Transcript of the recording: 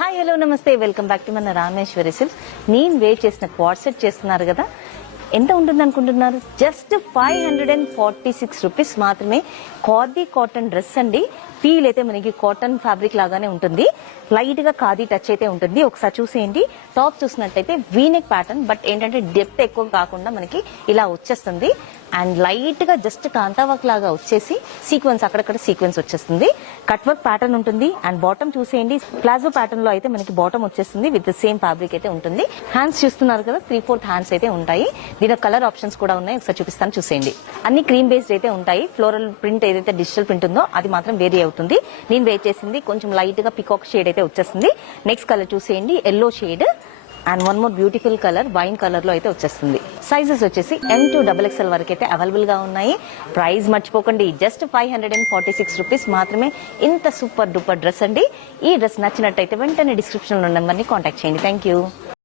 Hi hello నమస్తే, welcome back to మన Rameshwari silks. నేను వేర్ చేసిన క్వాడ్ సెట్ చేస్తున్నారు కదా, ఎంత ఉంటుంది అనుకుంటున్నారు? జస్ట్ 546 రూపీస్ మాత్రమే. ఖాదీ కాటన్ డ్రెస్ అండి. ఫీల్ అయితే మనకి కాటన్ ఫ్యాబ్రిక్ లాగానే ఉంటుంది. లైట్ గా ఖాదీ టచ్ అయితే ఉంటుంది. ఒకసారి చూసేయండి. టాప్ చూసినట్టయితే వీనెక్ ప్యాటర్న్, బట్ ఏంటంటే డెప్త్ ఎక్కువ కాకుండా మనకి ఇలా వచ్చేస్తుంది. అండ్ లైట్ గా జస్ట్ కాంతా వర్క్ లాగా వచ్చేసి సీక్వెన్స్ అక్కడక్కడ సీక్వెన్స్ వచ్చేస్తుంది. కట్ వర్క్ ప్యాటర్న్ ఉంటుంది. అండ్ బాటమ్ చూసేయండి, ప్లాజో ప్యాటర్న్ లో అయితే మనకి బాటమ్ వచ్చేస్తుంది. విత్ సేమ్ ఫ్యాబ్రిక్ అయితే ఉంటుంది. హ్యాండ్స్ చూస్తున్నారు కదా, 3/4 హ్యాండ్స్ అయితే ఉంటాయి. దీని కలర్ ఆప్షన్స్ కూడా ఉన్నాయి, ఒకసారి చూపిస్తాను చూసేయండి. అన్ని క్రీమ్ బేస్డ్ అయితే ఉంటాయి. ఫ్లోరల్ ప్రింట్ ఏదైతే డిజిటల్ ప్రింట్ ఉందో అది మాత్రం వేరీ అవుతుంది. నేను వేర్ చేసింది కొంచెం లైట్ గా పికాక్ షేడ్ అయితే వచ్చేస్తుంది. నెక్స్ట్ కలర్ చూసేయండి, yellow shade. And one more beautiful colour wine colour లో అయితే వచ్చేస్తుంది. సైజెస్ వచ్చేసి M to XXL వరకు అయితే అవైలబుల్ గా ఉన్నాయి. ప్రైస్ మర్చిపోకండి, జస్ట్ 546 రూపీస్ మాత్రమే. ఇంత సూపర్ డూపర్ డ్రెస్ అండి. ఈ డ్రెస్ నచ్చినట్టయితే వెంటనే డిస్క్రిప్షన్ లో నెంబర్ని కాంటాక్ట్ చేయండి. Thank you.